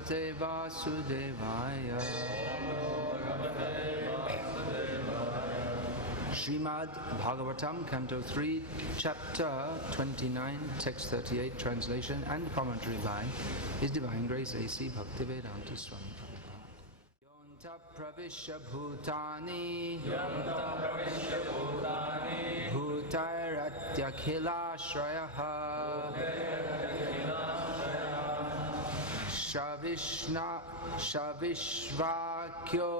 Bhagavate Vasudevaya. Srimad Bhagavatam, Canto 3, Chapter 29, Text 38, Translation and Commentary by His Divine Grace A.C. Bhaktivedanta Swami Prabhupada. Yonta Pravishya Bhutani Bhutairatyakhilāśrayaha Shavishvakyo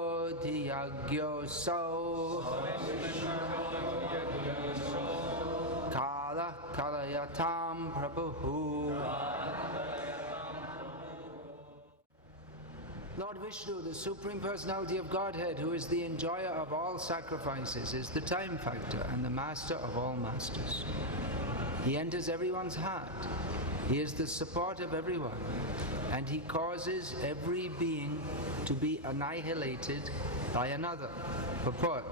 dhyagyoso Kala kalayatam prabhu. Lord Viṣṇu, the Supreme Personality of Godhead, who is the enjoyer of all sacrifices, is the time factor and the master of all masters. He enters everyone's heart. He is the support of everyone, and he causes every being to be annihilated by another. Purport.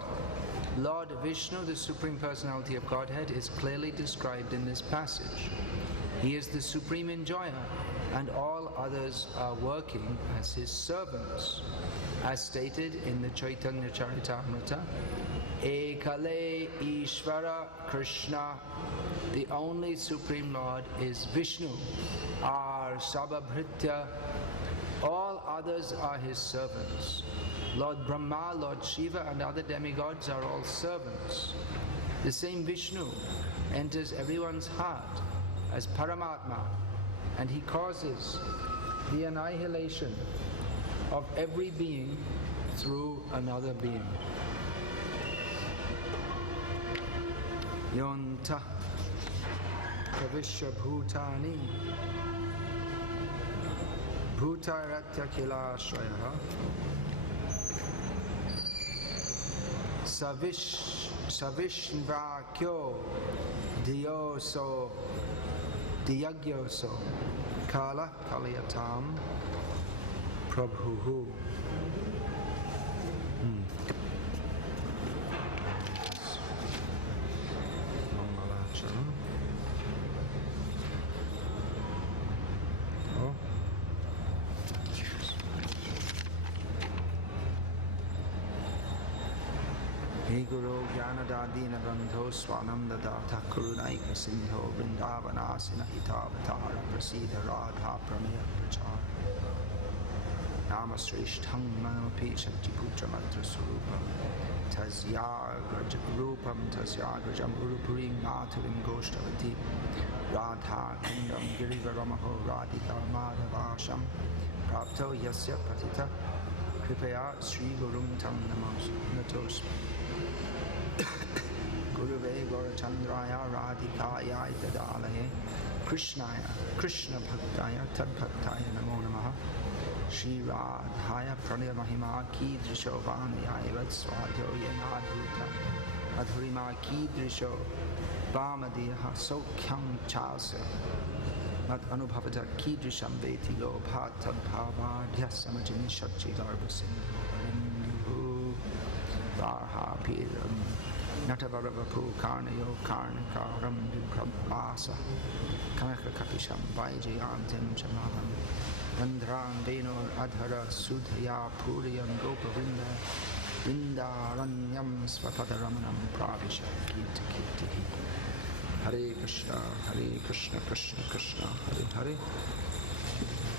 Lord Viṣṇu, the Supreme Personality of Godhead, is clearly described in this passage. He is the supreme enjoyer, and all others are working as his servants. As stated in the Caitanya caritāmṛta, ekale, īśvara, kṛṣṇa, the only Supreme Lord is Viṣṇu, our saba, bhṛtya, all others are his servants. Lord Brahmā, Lord Śiva and other demigods are all servants. The same Viṣṇu enters everyone's heart as Paramātmā, and he causes the annihilation of every being through another being. Yonta Pravishya Bhutani Bhutairatyakhilāśrayaha Savishvakyo dhyagyoso Kala kalayatam prabhu. Hey Guru Jnanadadina Bandho Swanamdadata Kurunaika Sindho Vrindavanasina Hitavatara Prasida Radha Pramaya Prachara Namasrishtham Manapi Shaktiputra Matra Surupam Tasyagrajam Tasyagrajam Urupurim Maturim Goshtabati Radha Kingdom Girivaramaho Radhika Madhavasham Prapto Yasya Patita Kripaya Sri Gurum Tam Natos Guruve Gaurachandraya Radhikaya Tadalaye Krishnaya Krishna Bhaktaya Tadbhaktaya Namo Namaha Shri Radhaya Pranaya Mahima Kidrisho Vanaya Evat Swadho Yanadhuta Adhurima Kidrisho Vamadiha Sokyam Chasa Mad Anubhavata Kidrisham Veti Lobha Tadbhava Dhyasamajini Shakti Dharvasindhu Varha Piram Natavaravapu Karnayo Karnakaram Viprabhasa Kamaka Kapisham Vaijayantim Chamaham Vandran Venor Adhara Sudhaya Puriyam Gopavinda Vindaranyam Svatadaramanam Pravisha Kirti Kirti. Hare Krishna, Krishna Krishna, Hare Hare,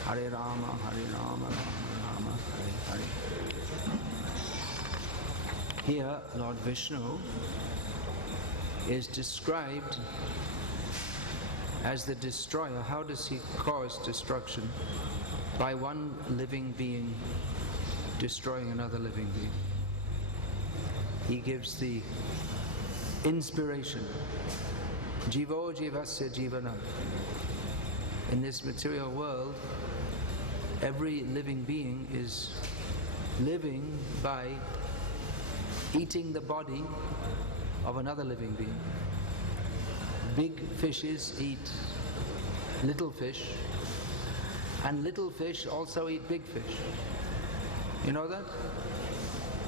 Hare Rama, Rama Rama, Hare Hare. Here, Lord Viṣṇu is described as the destroyer. How does he cause destruction? By one living being destroying another living being. He gives the inspiration. Jivo jivasya jivanam. In this material world, every living being is living by eating the body of another living being. Big fishes eat little fish, and little fish also eat big fish. You know that?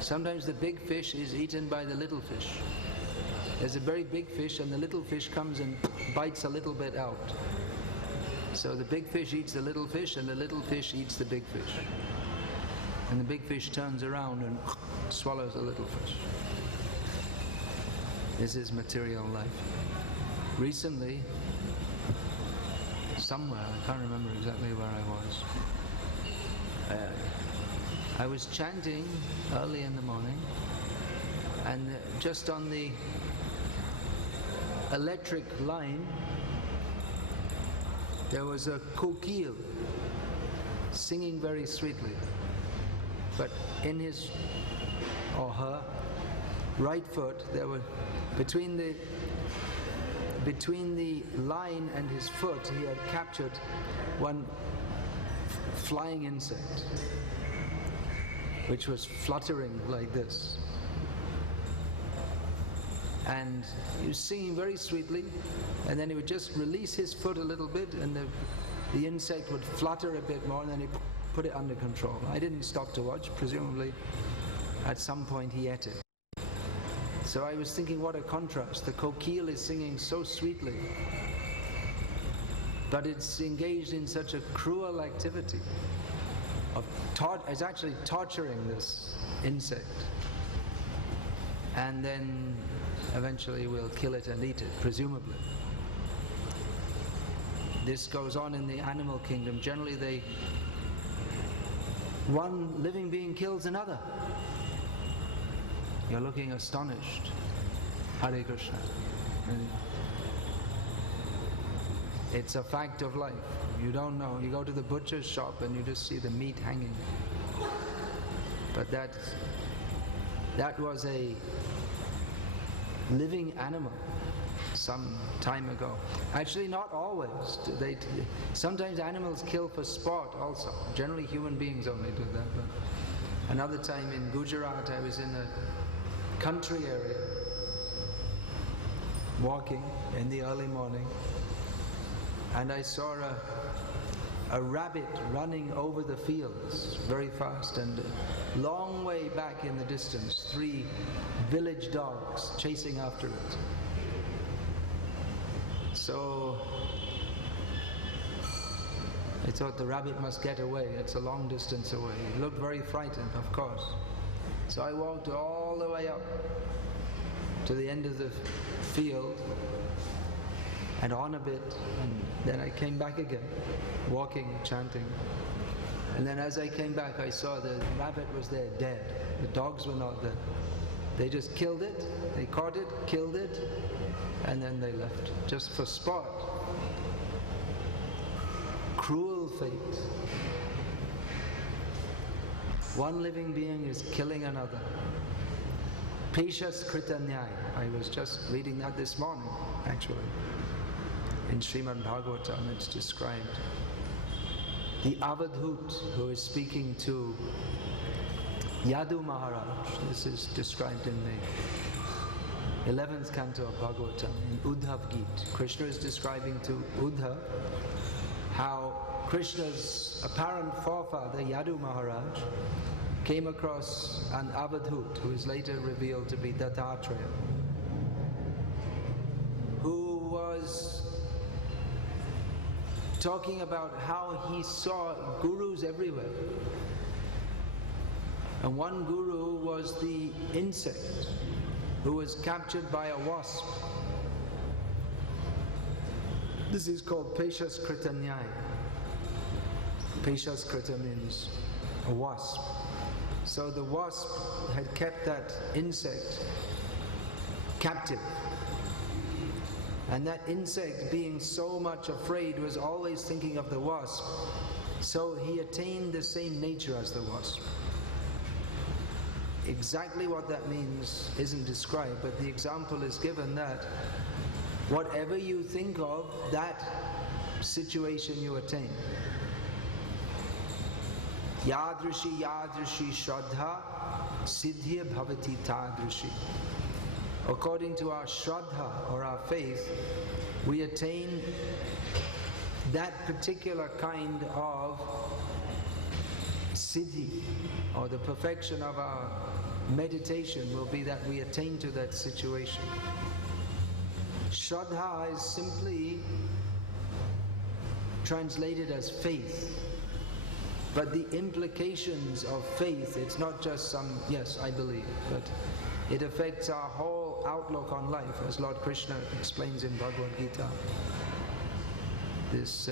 Sometimes the big fish is eaten by the little fish. There's a very big fish and the little fish comes and bites a little bit out. So the big fish eats the little fish, and the little fish eats the big fish. And the big fish turns around and swallows the little fish. This is material life. Recently, somewhere, I can't remember exactly where I was chanting early in the morning, and just on the electric line there was a kokil singing very sweetly, but in his or her right foot there were between the line and his foot he had captured one flying insect which was fluttering like this, and he was singing very sweetly, and then he would just release his foot a little bit and the insect would flutter a bit more, and then he put it under control. I didn't stop to watch. Presumably at some point he ate it. So I was thinking, what a contrast. The kokil is singing so sweetly, but it's engaged in such a cruel activity of it's actually torturing this insect, and then eventually we'll kill it and eat it, presumably. This goes on in the animal kingdom. Generally one living being kills another. You're looking astonished. Hare Krishna. It's a fact of life. You don't know. You go to the butcher's shop and you just see the meat hanging. But that was a living animal some time ago. Actually, not always. Sometimes animals kill for sport also. Generally human beings only do that. But another time in Gujarat, I was in a country area walking in the early morning, and I saw a rabbit running over the fields very fast, and a long way back in the distance, 3 village dogs chasing after it. So I thought the rabbit must get away. It's a long distance away. It looked very frightened, of course. So I walked all the way up to the end of the field and on a bit, and then I came back again, walking, chanting. And then as I came back, I saw the rabbit was there dead. The dogs were not there. They just killed it, they caught it, killed it, and then they left, just for sport. Cruel fate. One living being is killing another. Peshas krita nyaya. I was just reading that this morning, actually. In Srimad Bhagavatam it's described. The Avadhut who is speaking to Yadu Maharaj, this is described in the 11th canto of Bhagavatam, in Uddhav Gita. Krishna is describing to Uddhav how Krishna's apparent forefather, Yadu Maharaj, came across an Avadhut, who is later revealed to be Dattatreya, who was talking about how he saw gurus everywhere. And one guru was the insect who was captured by a wasp. This is called Peshas krita nyaya. Peshas krita means a wasp. So the wasp had kept that insect captive. And that insect, being so much afraid, was always thinking of the wasp. So he attained the same nature as the wasp. Exactly what that means isn't described, but the example is given that whatever you think of, that situation you attain. Yadrishi yadrishi shraddha siddhya bhavati tadrishi. According to our shraddha, or our faith, we attain that particular kind of siddhi, or the perfection of our meditation will be that we attain to that situation. Shraddha is simply translated as faith. But the implications of faith, it's not just some, yes, I believe, but it affects our whole outlook on life, as Lord Krishna explains in Bhagavad Gita. This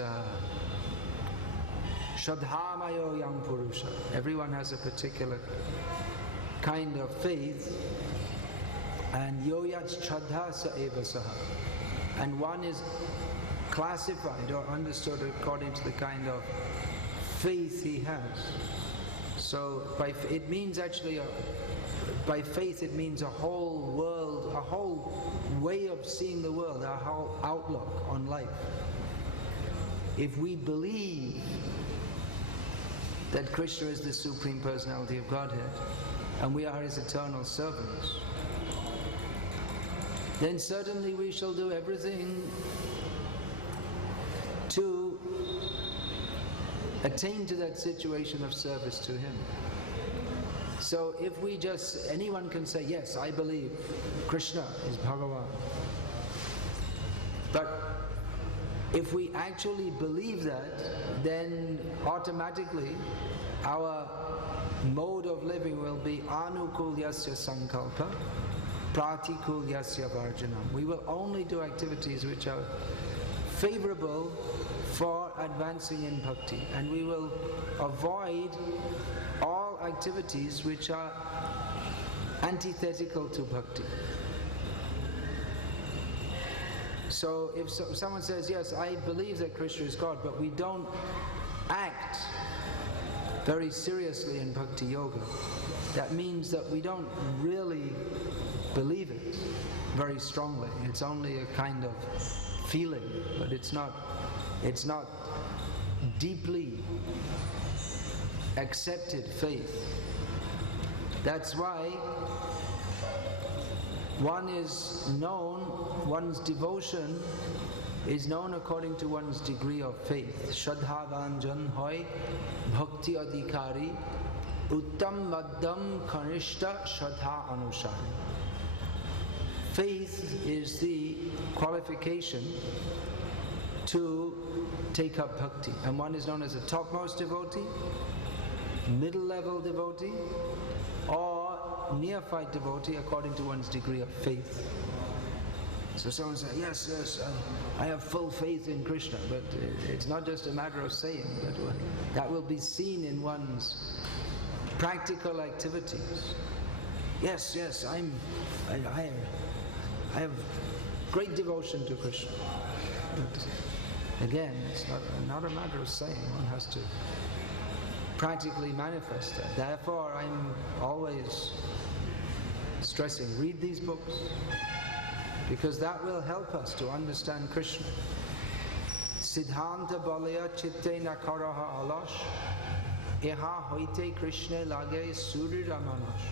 Shraddhamayo Yang Purusha. Everyone has a particular kind of faith, and Yoyat Shraddha Sa Eva Saha. And one is classified or understood according to the kind of faith he has. So it means actually, by faith it means a whole world, a whole way of seeing the world, our whole outlook on life. If we believe that Krishna is the Supreme Personality of Godhead and we are His eternal servants, then certainly we shall do everything to attain to that situation of service to Him. So if we just, anyone can say, yes, I believe Krishna is Bhagavan. But if we actually believe that, then automatically our mode of living will be anukulyasya sankalpa, pratikulyasya varjanam. We will only do activities which are favorable for advancing in bhakti, and we will avoid all activities which are antithetical to bhakti. So if someone says, yes, I believe that Krishna is God, but we don't act very seriously in bhakti yoga, that means that we don't really believe it very strongly. It's only a kind of feeling, but it's not deeply accepted faith. That's why one's devotion is known according to one's degree of faith. Shraddha vanjan hoy bhakti adhikari uttam maddam kanishta shraddha anushari. Faith is the qualification to take up bhakti, and one is known as a topmost devotee, middle level devotee, or neophyte devotee according to one's degree of faith. So someone says, yes, I have full faith in Krishna, but it's not just a matter of saying, but that will be seen in one's practical activities. Yes, I have great devotion to Krishna. But again, it's not a matter of saying, one has to practically manifest that. Therefore, I'm always stressing, read these books, because that will help us to understand Krishna. Siddhanta balaya chitte nakaraha alash, eha hoite Krishna lage suriramanush.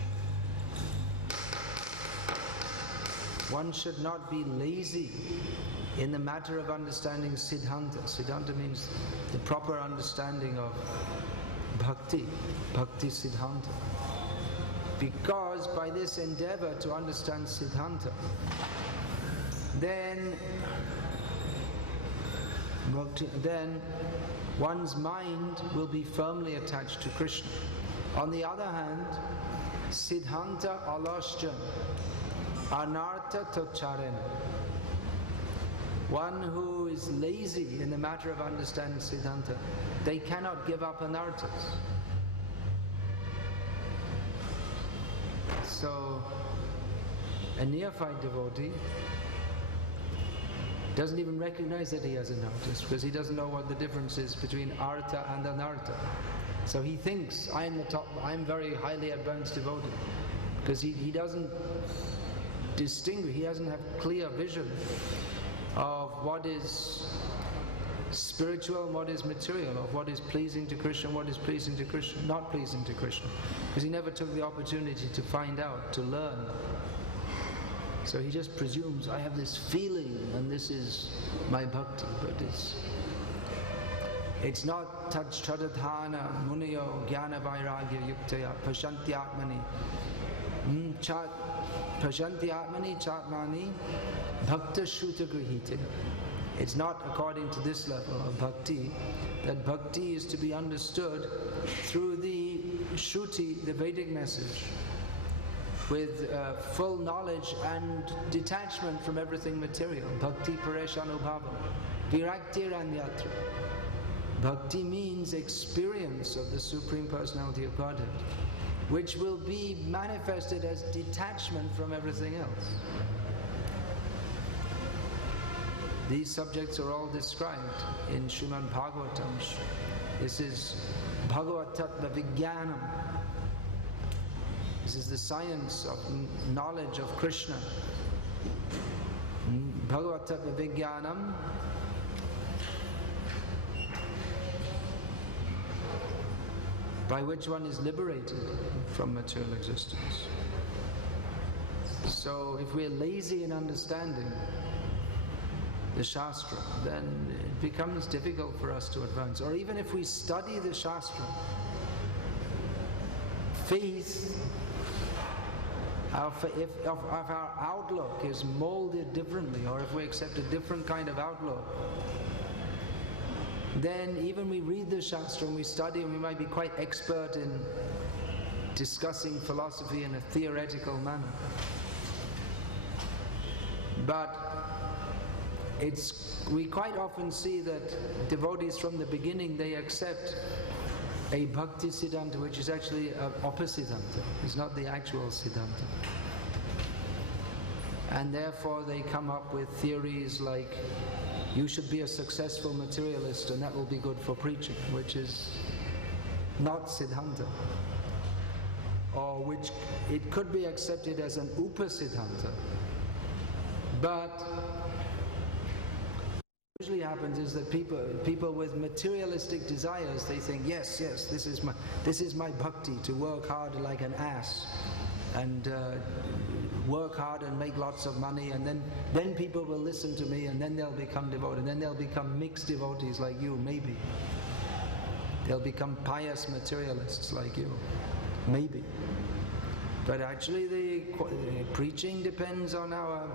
One should not be lazy in the matter of understanding Siddhanta. Siddhanta means the proper understanding of Bhakti Siddhanta. Because by this endeavor to understand Siddhanta, then one's mind will be firmly attached to Krishna. On the other hand, Siddhanta alasya anartha tocharena. One who is lazy in the matter of understanding Siddhanta, they cannot give up anarthas. So, a neophyte devotee doesn't even recognize that he has anarthas, because he doesn't know what the difference is between artha and anartha. So he thinks, I'm very highly advanced devotee, because he doesn't distinguish, he doesn't have clear vision of what is spiritual and what is material, of what is pleasing to Krishna and what is pleasing to Krishna, not pleasing to Krishna, because he never took the opportunity to find out, to learn. So he just presumes, I have this feeling and this is my bhakti, but it's not tadchadadhana muniyo jnana vairagya yuktaya pashanti atmani pashanti atmani chatmani bhakta shruta grihite. It's not according to this level of bhakti, that bhakti is to be understood through the Shruti, the Vedic message, with full knowledge and detachment from everything material. Bhakti pareshanubhava, viraktiranyatra. Bhakti means experience of the Supreme Personality of Godhead, which will be manifested as detachment from everything else. These subjects are all described in Srimad Bhagavatam. This is Bhagavad Tattva Vijnanam. This is the science of knowledge of Krishna. Bhagavad Tattva Vijnanam. By which one is liberated from material existence. So if we're lazy in understanding the Shastra, then it becomes difficult for us to advance. Or even if we study the Shastra, faith, if our outlook is molded differently, or if we accept a different kind of outlook, then even we read the Shastra and we study, and we might be quite expert in discussing philosophy in a theoretical manner. But we quite often see that devotees from the beginning, they accept a Bhakti Siddhanta, which is actually an oppositanta. It's not the actual Siddhanta. And therefore they come up with theories like, you should be a successful materialist and that will be good for preaching, which is not Siddhanta. Or which it could be accepted as an upasiddhanta. But what usually happens is that people with materialistic desires, they think, yes, this is my bhakti, to work hard like an ass and work hard and make lots of money, and then people will listen to me, and then they'll become devoted, and then they'll become mixed devotees like you, maybe. They'll become pious materialists like you, maybe. But actually the preaching depends on our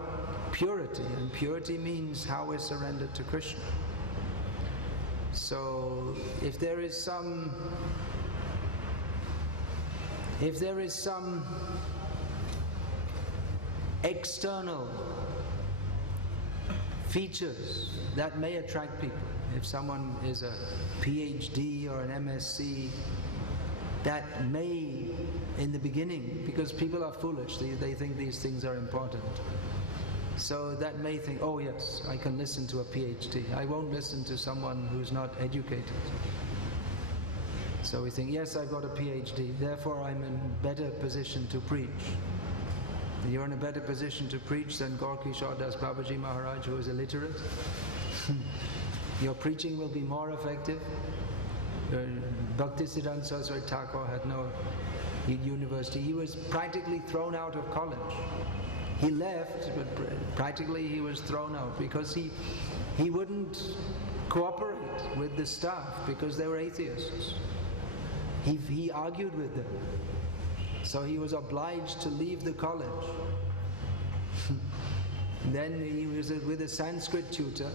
purity, and purity means how we're surrendered to Krishna. So if there is some external features that may attract people, if someone is a PhD or an MSc, that may, in the beginning, because people are foolish, they think these things are important. So that may think, oh yes, I can listen to a PhD. I won't listen to someone who's not educated. So we think, yes, I've got a PhD, therefore I'm in better position to preach. You're in a better position to preach than Gaur-Kishore Das Babaji Maharaj, who is illiterate. Your preaching will be more effective. Bhaktisiddhanta Saraswati Thakur had no university. He was practically thrown out of college. He left, but practically he was thrown out because he wouldn't cooperate with the staff because they were atheists. He argued with them. So he was obliged to leave the college. Then he was with a Sanskrit tutor,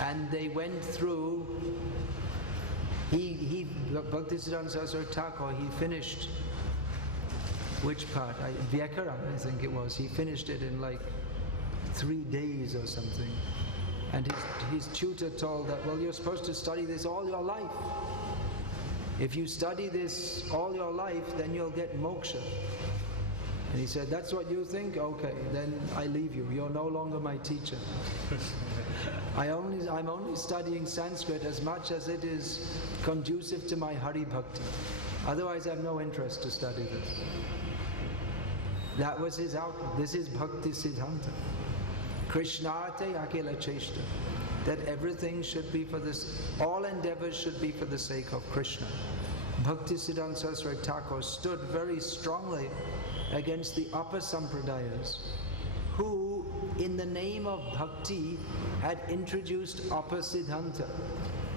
and they went through. Bhaktisiddhanta Saraswati Thakur, he finished, which part? Vyakaran, I think it was. He finished it in like 3 days or something. And his tutor told that, well, you're supposed to study this all your life. If you study this all your life, then you'll get moksha. And he said, that's what you think? Okay, then I leave you. You're no longer my teacher. I'm only studying Sanskrit as much as it is conducive to my Hari Bhakti. Otherwise, I have no interest to study this. That was his outlook. This is Bhakti Siddhanta. Krishnate ekale cheshta. That everything should be for this, all endeavors should be for the sake of Krishna. Bhaktisiddhanta Saraswati Thakur stood very strongly against the upper sampradayas, who, in the name of bhakti, had introduced apasiddhanta,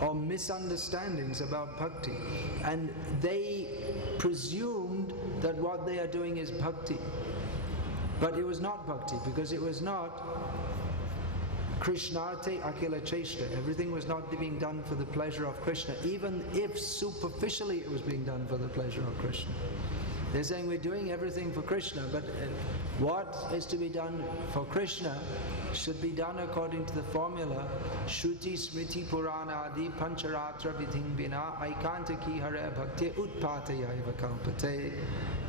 or misunderstandings about bhakti. And they presumed that what they are doing is bhakti. But it was not bhakti, because it was not Krishnarte akila cheshta. Everything was not being done for the pleasure of Krishna, even if superficially it was being done for the pleasure of Krishna. They're saying we're doing everything for Krishna, but what is to be done for Krishna should be done according to the formula Shruti Smriti Purana Adi Pancharatra Vidhim Vina Aikantaki Hare Bhakti Utpatayaiva Kalpate.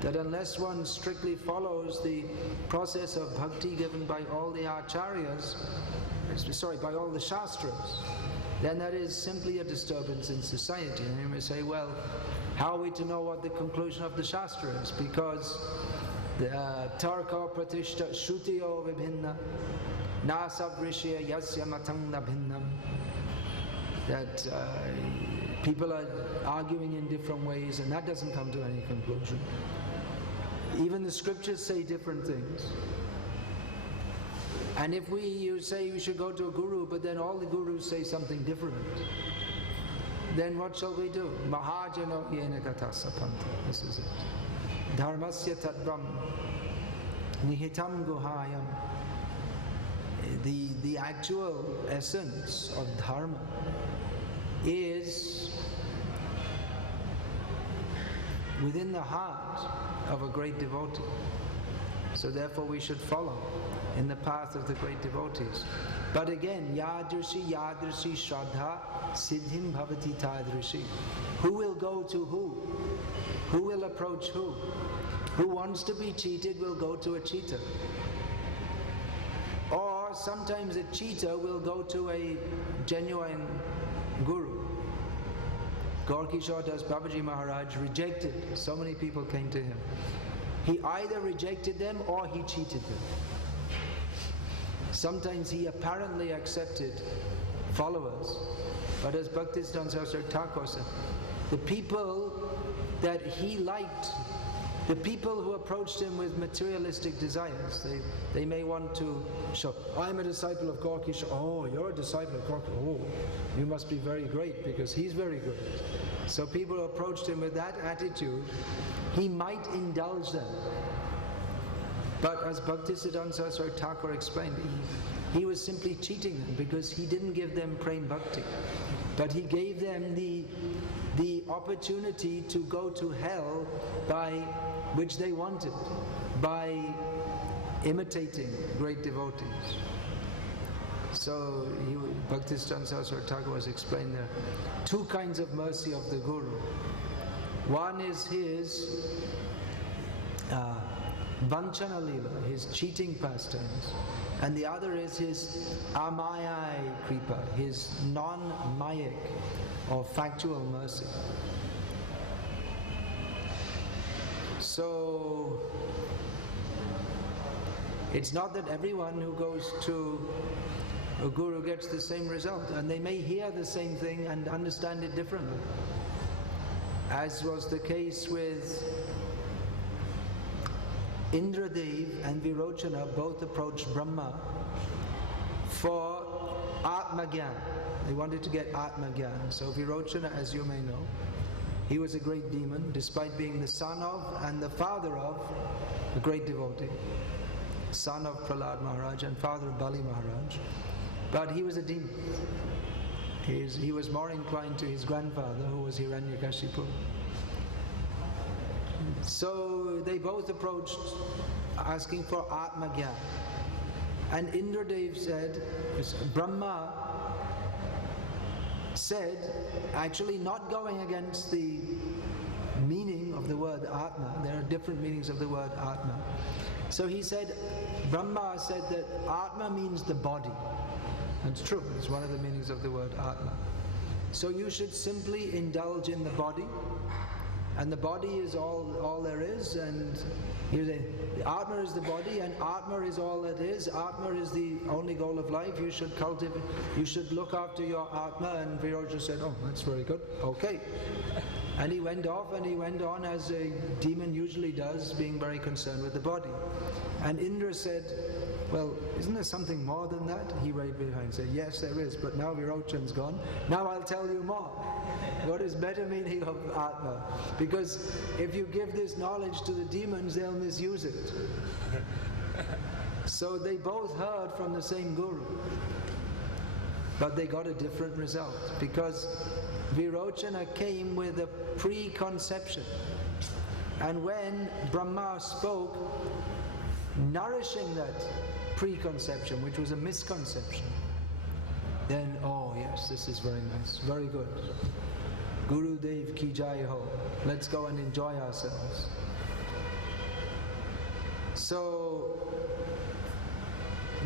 That unless one strictly follows the process of bhakti given by all the acharyas, by all the shastras, then that is simply a disturbance in society. And you may say, well, how are we to know what the conclusion of the shastra is? Because the tarka pratishta shrutiyo vibhinna na savrishya yasya matangna bhinnam. That people are arguing in different ways, and that doesn't come to any conclusion. Even the scriptures say different things. And if you say we should go to a guru, but then all the gurus say something different, then what shall we do? Mahajano yena katasa panta. This is it. Dharmasya tattvam nihitam guhayam. The actual essence of dharma is within the heart of a great devotee. So therefore we should follow in the path of the great devotees. But again, yadrishi shraddha siddhim bhavati tadrishi. Who will go to who? Who will approach who? Who wants to be cheated will go to a cheater. Or sometimes a cheater will go to a genuine guru. Gaur-Kishore Das Babaji Maharaj rejected. So many people came to him. He either rejected them or he cheated them. Sometimes he apparently accepted followers, but as Bhaktisiddhanta Thakur said, the people that he liked, the people who approached him with materialistic desires, they may want to show, I'm a disciple of Gaur-Kishore. Oh, you're a disciple of Gaur-Kishore. Oh, you must be very great because he's very good. So people who approached him with that attitude, he might indulge them. But as Bhaktisiddhanta Thakur explained, he was simply cheating them because he didn't give them prem bhakti. But he gave them the opportunity to go to hell which they wanted, by imitating great devotees. So Bhaktisiddhanta Thakur was explained there. Two kinds of mercy of the Guru. One is his Vanchana Lila, his cheating pastimes, and the other is his Amayai Kripa, his non-mayic or factual mercy. So it's not that everyone who goes to a guru gets the same result, and they may hear the same thing and understand it differently, as was the case with Indradev and Virochana. Both approached Brahmā for Atma Gyan. They wanted to get Atma Gyan. So Virochana, as you may know, he was a great demon, despite being the son of and the father of a great devotee, son of Prahlad Maharaj and father of Bali Maharaj. But he was a demon. He was more inclined to his grandfather, who was Hiranyakashipu. So they both approached asking for Atma Gyan. And Indradev said, Brahmā said, actually not going against the meaning of the word Atma. There are different meanings of the word Atma. So he said, Brahmā said that Atma means the body. That's true, it's one of the meanings of the word Atma. So you should simply indulge in the body, and the body is all there is, and the Atma is the body, and Atma is all that is. Atma is the only goal of life. You should cultivate, you should look after your Atma. And Viroja said, oh, that's very good, okay. And he went off, and he went on as a demon usually does, being very concerned with the body. And Indra said, well, isn't there something more than that? He right behind and said, yes, there is, but now Virochan's gone. Now I'll tell you more. What is better meaning of Atma? Because if you give this knowledge to the demons, they'll misuse it. So they both heard from the same guru. but they got a different result, because Virochana came with a preconception. And when Brahmā spoke, nourishing that preconception, which was a misconception, then, oh yes, this is very nice, very good. Guru Dev ki jai ho. Let's go and enjoy ourselves. So,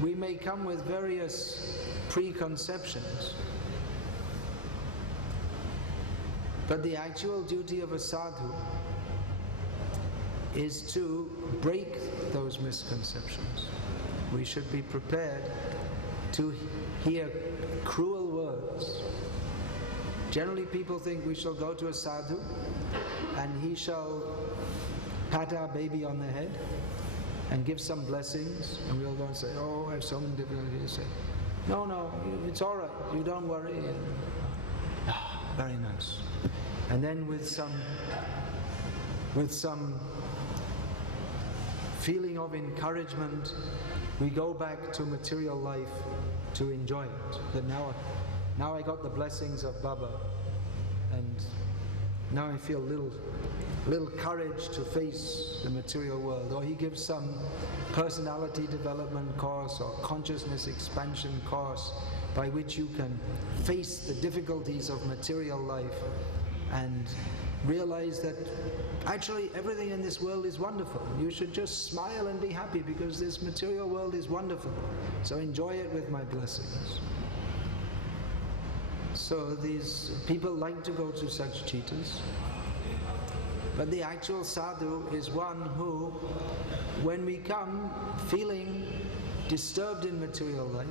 we may come with various preconceptions, but the actual duty of a sadhu is to break those misconceptions. We should be prepared to hear cruel words. Generally people think we shall go to a sadhu and he shall pat our baby on the head and give some blessings, and we'll go and say, oh, I have so many difficulties. Say, no, it's all right, you don't worry. And, very nice. And then with some feeling of encouragement, we go back to material life to enjoy it. That now I got the blessings of Baba, and now I feel little courage to face the material world. Or he gives some personality development course or consciousness expansion course by which you can face the difficulties of material life and realize that actually everything in this world is wonderful. You should just smile and be happy because this material world is wonderful. So enjoy it with my blessings. So these people like to go to such cheetahs. But the actual sadhu is one who, when we come feeling disturbed in material life,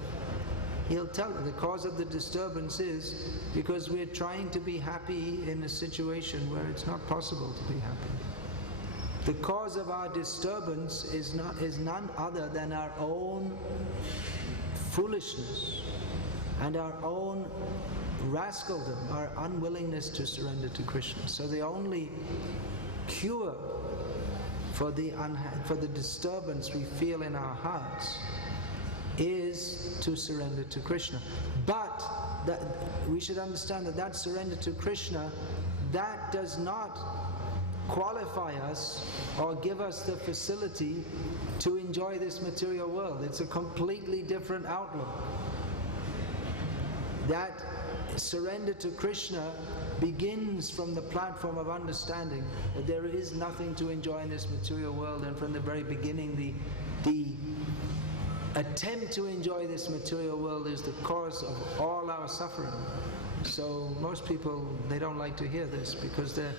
he'll tell us the cause of the disturbance is because we're trying to be happy in a situation where it's not possible to be happy. The cause of our disturbance is none other than our own foolishness and our own rascaldom, our unwillingness to surrender to Krishna. So the only cure for the disturbance we feel in our hearts is to surrender to Krishna. But we should understand that surrender to Krishna, that does not qualify us or give us the facility to enjoy this material world. It's a completely different outlook. That surrender to Krishna begins from the platform of understanding that there is nothing to enjoy in this material world, and from the very beginning the attempt to enjoy this material world is the cause of all our suffering. So most people, they don't like to hear this because they're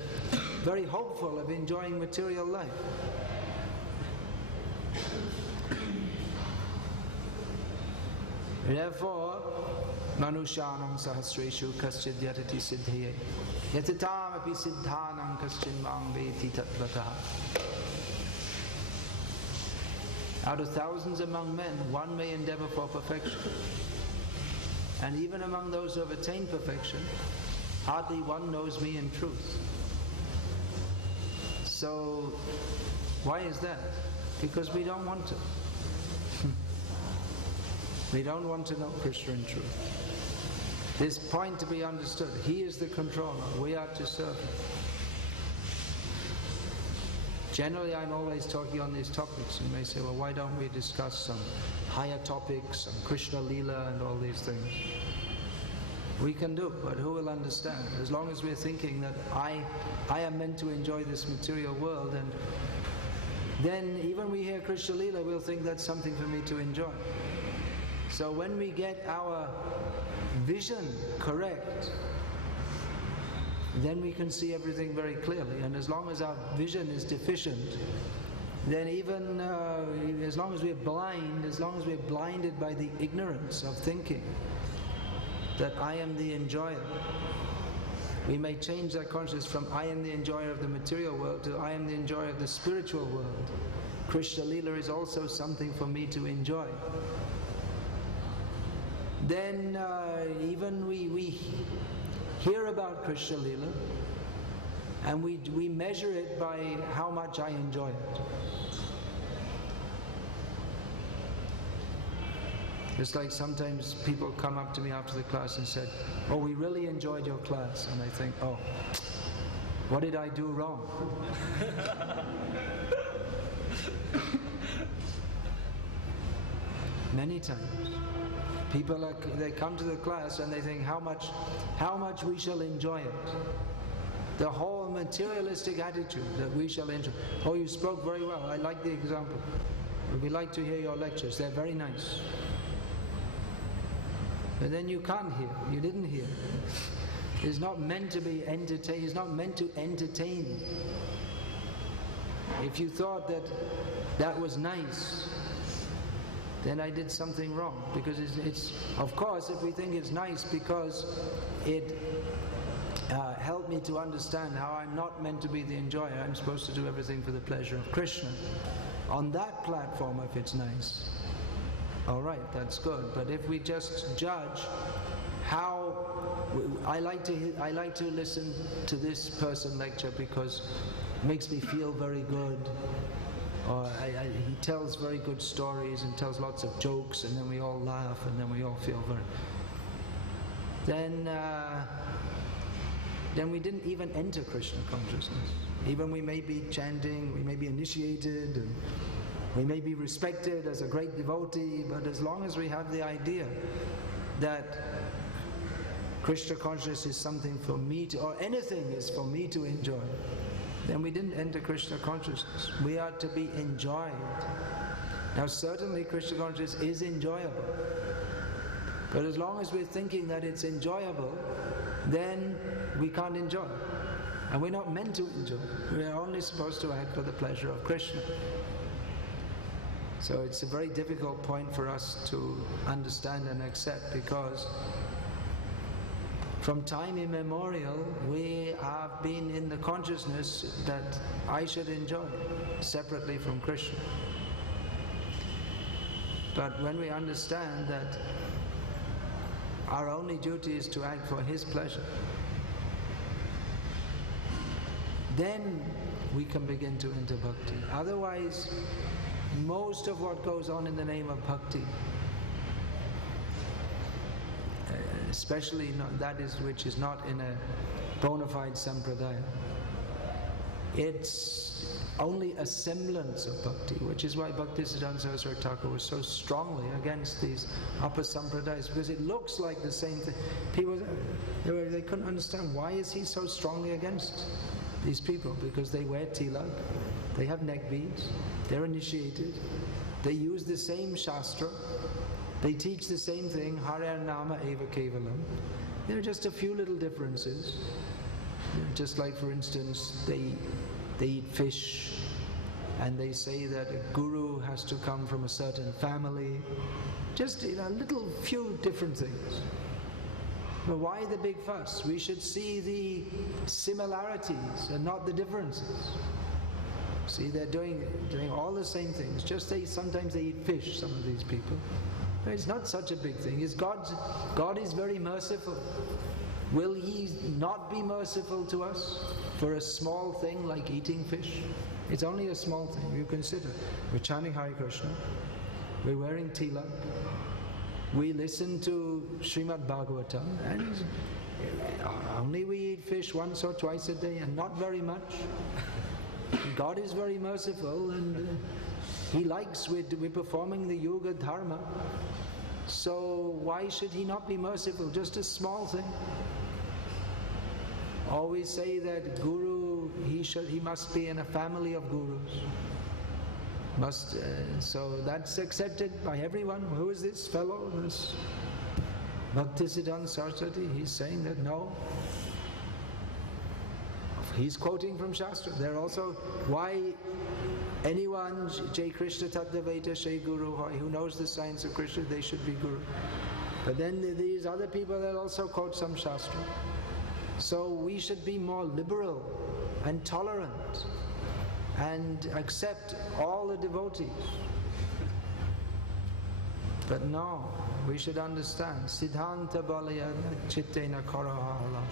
very hopeful of enjoying material life. Therefore, Manushanam sahasreshu kaschid yatati siddhaye yatatam api siddhanam kaschid mam veti tatvataha. Out of thousands among men, one may endeavor for perfection. And even among those who have attained perfection, hardly one knows me in truth. So, why is that? Because we don't want to. We don't want to know Krishna in truth. This point to be understood. He is the controller. We are to serve him. Generally, I'm always talking on these topics. You may say, well, why don't we discuss some higher topics, some Krishna Leela and all these things? We can do, but who will understand? As long as we're thinking that I am meant to enjoy this material world, and then even we hear Krishna Leela, we'll think that's something for me to enjoy. So when we get our vision correct, then we can see everything very clearly. And as long as our vision is deficient, then even as long as we're blind, as long as we're blinded by the ignorance of thinking that I am the enjoyer, we may change that consciousness from I am the enjoyer of the material world to I am the enjoyer of the spiritual world. Krishna Leela is also something for me to enjoy. Then even we hear about Krishna Leela and we measure it by how much I enjoy it. It's like sometimes people come up to me after the class and said, "Oh, we really enjoyed your class." And I think, "Oh, what did I do wrong?" Many times, people they come to the class and they think how much we shall enjoy it. The whole materialistic attitude that we shall enjoy. "Oh, you spoke very well. I like the example. We like to hear your lectures. They're very nice." But then you can't hear. You didn't hear. It's not meant to be entertained. It's not meant to entertain. If you thought that was nice, then I did something wrong. Because it's of course, if we think it's nice because it helped me to understand how I'm not meant to be the enjoyer, I'm supposed to do everything for the pleasure of Krishna. On that platform, if it's nice, all right, that's good. But if we just judge how I like to listen to this person lecture because it makes me feel very good, or he tells very good stories and tells lots of jokes, and then we all laugh and then we all feel very... Then we didn't even enter Krishna consciousness. Even we may be chanting, we may be initiated, and we may be respected as a great devotee, but as long as we have the idea that Krishna consciousness is something for me to, or anything is for me to enjoy, then we didn't enter Krishna consciousness. We are to be enjoyed. Now certainly Krishna consciousness is enjoyable, but as long as we're thinking that it's enjoyable, then we can't enjoy. And we're not meant to enjoy. We're only supposed to act for the pleasure of Krishna. So it's a very difficult point for us to understand and accept, because from time immemorial we have been in the consciousness that I should enjoy separately from Krishna. But when we understand that our only duty is to act for His pleasure, then we can begin to enter bhakti. Otherwise, most of what goes on in the name of bhakti, especially which is not in a bona fide sampradaya, it's only a semblance of bhakti, which is why Bhaktisiddhanta Saraswati Thakur was so strongly against these upper sampradayas, because it looks like the same thing. People, they couldn't understand, why is he so strongly against these people? Because they wear tilak, they have neck beads, they're initiated, they use the same shastra, they teach the same thing, Harar Nama Eva Kevalam. There are just a few little differences. Just like, for instance, they eat fish, and they say that a guru has to come from a certain family. Just little few different things. But why the big fuss? We should see the similarities and not the differences. See, they're doing all the same things. Just sometimes they eat fish, some of these people. But it's not such a big thing. God is very merciful. Will He not be merciful to us for a small thing like eating fish? It's only a small thing. You consider, we're chanting Hare Krishna, we're wearing tilak, we listen to Srimad Bhagavatam, and only we eat fish once or twice a day, and not very much. God is very merciful, and He likes we're performing the Yoga Dharma. So why should He not be merciful? Just a small thing. Always say that Guru, he must be in a family of gurus. So that's accepted by everyone. Who is this fellow? This Bhaktisiddhanta Saraswati, he's saying that no. He's quoting from Shastra. They're also, why anyone, Jai Krishna Tattvaita Shai Guru, who knows the science of Krishna, they should be Guru. But then these other people that also quote some Shastra. So we should be more liberal and tolerant and accept all the devotees. But no, we should understand, Siddhanta balaya chittena karahala.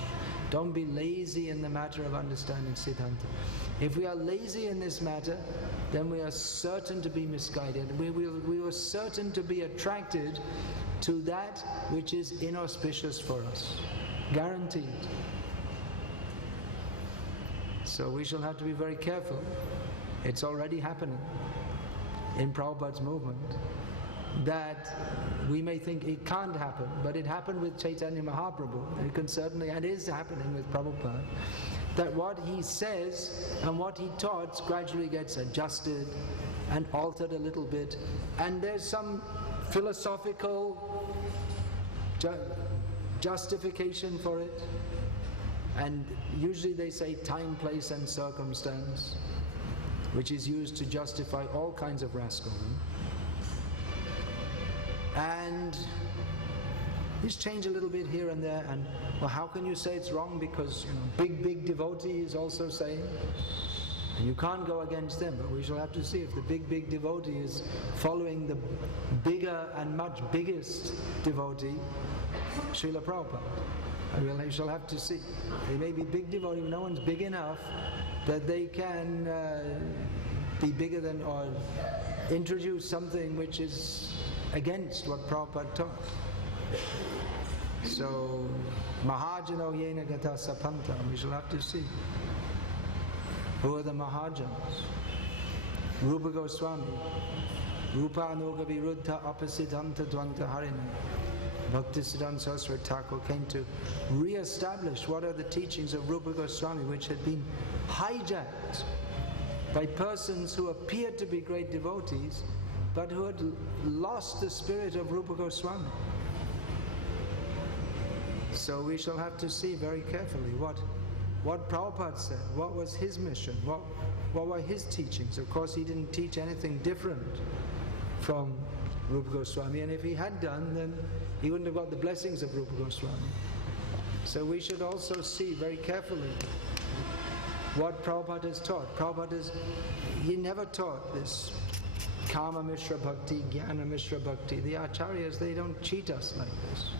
Don't be lazy in the matter of understanding Siddhanta. If we are lazy in this matter, then we are certain to be misguided. We are certain to be attracted to that which is inauspicious for us. Guaranteed. So we shall have to be very careful. It's already happening in Prabhupada's movement, that we may think it can't happen, but it happened with Caitanya Mahaprabhu. It can certainly, and is happening with Prabhupada, that what he says and what he taught gradually gets adjusted and altered a little bit, and there's some philosophical justification for it, and usually they say time, place and circumstance, which is used to justify all kinds of rascaldom. And just change a little bit here and there, and well, how can you say it's wrong? Because big devotee is also saying, and you can't go against them. But we shall have to see if the big devotee is following the bigger and much biggest devotee, Srila Prabhupada. We shall have to see. They may be big devotee, but no one's big enough that they can be bigger than or introduce something which is against what Prabhupada taught. So, Mahajano yena gata sapanta, we shall have to see. Who are the Mahajans? Rupa Goswami, Rupa Anuga Viruddha Apasiddhanta Dvanta Harine. Bhaktisiddhanta Saraswati Thakur came to re-establish what are the teachings of Rupa Goswami, which had been hijacked by persons who appeared to be great devotees, but who had lost the spirit of Rupa Goswami. So we shall have to see very carefully what Prabhupada said, what was his mission, what were his teachings. Of course, he didn't teach anything different from Rupa Goswami, and if he had done, then he wouldn't have got the blessings of Rupa Goswami. So we should also see very carefully what Prabhupada has taught. He never taught this Kama Mishra Bhakti, Jnana Mishra Bhakti. The Acharyas, they don't cheat us like this.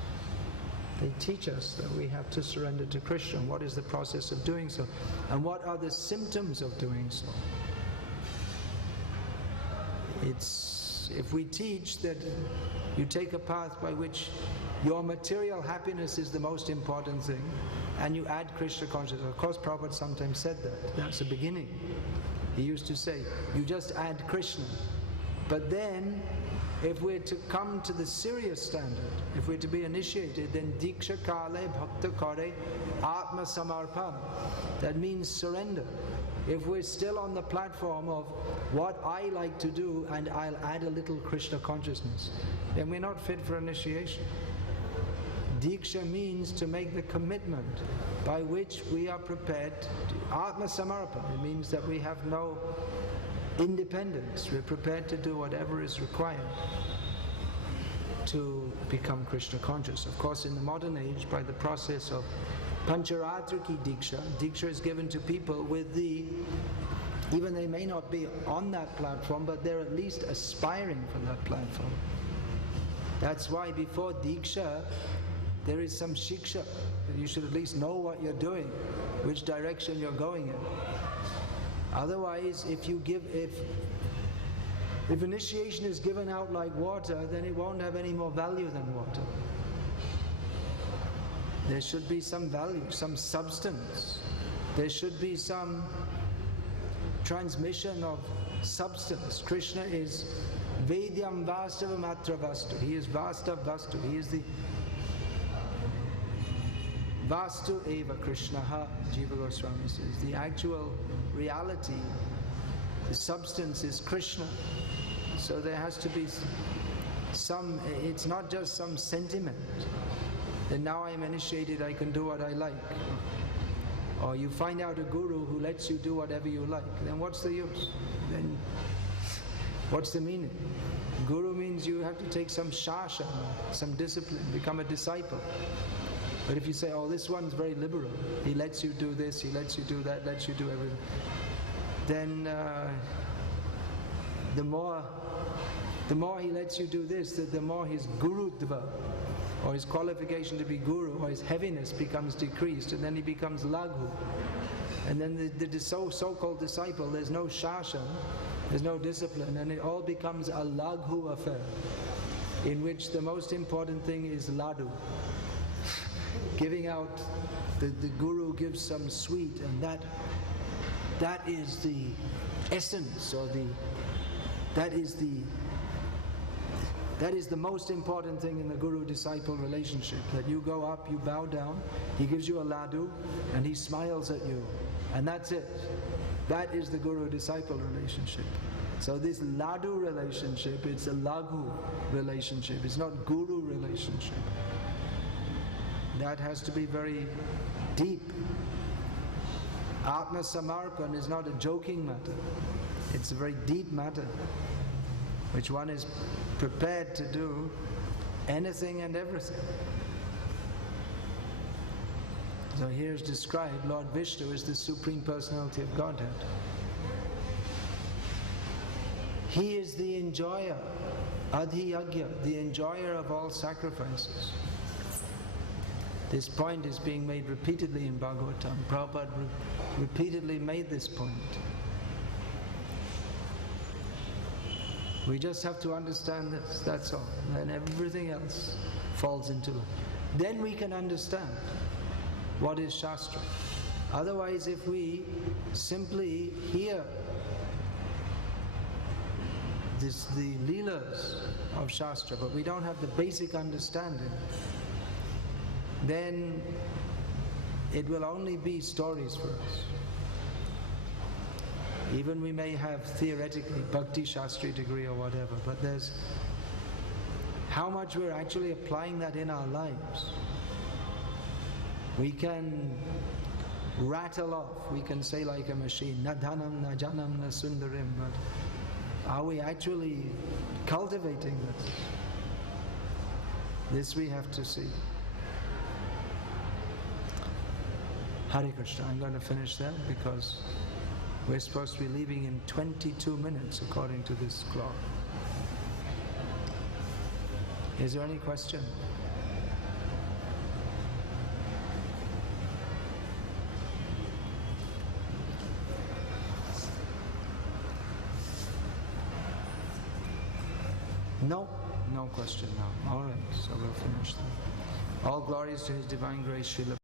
They teach us that we have to surrender to Krishna. What is the process of doing so? And what are the symptoms of doing so? If we teach that you take a path by which your material happiness is the most important thing, and you add Krishna consciousness. Of course, Prabhupada sometimes said that. That's the beginning. He used to say, you just add Krishna. But then, if we're to come to the serious standard, if we're to be initiated, then diksha kale bhakta kare atma samarpan. That means surrender. If we're still on the platform of what I like to do and I'll add a little Krishna consciousness, then we're not fit for initiation. Diksha means to make the commitment by which we are prepared to Atma Samarpan. It means that we have no independence. We're prepared to do whatever is required to become Krishna conscious. Of course, in the modern age, by the process of Pancharatriki Diksha, Diksha is given to people with even they may not be on that platform, but they're at least aspiring for that platform. That's why before Diksha, there is some shiksha. You should at least know what you're doing, which direction you're going in. Otherwise, if initiation is given out like water, then it won't have any more value than water. There should be some value, some substance. There should be some transmission of substance. Krishna is Vedyam Vastavam Atra Vastu. He is Vastav Vastu. He is the Vastu Eva Krishnaha, Jiva Goswami says. The actual reality, the substance is Krishna. So there has to be some, it's not just some sentiment that now I'm initiated, I can do what I like. Or you find out a guru who lets you do whatever you like, then what's the use? Then what's the meaning? Guru means you have to take some shasana, some discipline, become a disciple. But if you say, oh, this one's very liberal, he lets you do this, he lets you do that, lets you do everything, then the more he lets you do this, the more his gurudva, or his qualification to be guru, or his heaviness becomes decreased, and then he becomes laghu. And then the so-called disciple, there's no shasana, There's no discipline, and it all becomes a laghu affair, in which the most important thing is laddu. Giving out, the guru gives some sweet, and that is the essence, or that is the most important thing in the guru-disciple relationship. That you go up, you bow down, he gives you a laddu, and he smiles at you, and that's it. That is the guru-disciple relationship. So this laddu relationship, it's a laghu relationship, it's not guru relationship. That has to be very deep. Atma Samarpan is not a joking matter. It's a very deep matter, which one is prepared to do anything and everything. So here's described, Lord Viṣṇu is the Supreme Personality of Godhead. He is the enjoyer, adhiyagya, the enjoyer of all sacrifices. This point is being made repeatedly in Bhagavatam. Prabhupada repeatedly made this point. We just have to understand this, that's all. And everything else falls into it. Then we can understand what is Shastra. Otherwise, if we simply hear the Leelas of Shastra, but we don't have the basic understanding, then it will only be stories for us. Even we may have theoretically Bhakti Shastri degree or whatever, but there's how much we're actually applying that in our lives. We can rattle off, we can say like a machine, na dhanam, na janam, na sundarim, but are we actually cultivating this? This we have to see. Hare Krishna. I'm going to finish there because we're supposed to be leaving in 22 minutes according to this clock. Is there any question? No question now. All right, so we'll finish that. All glories to His Divine Grace, Srila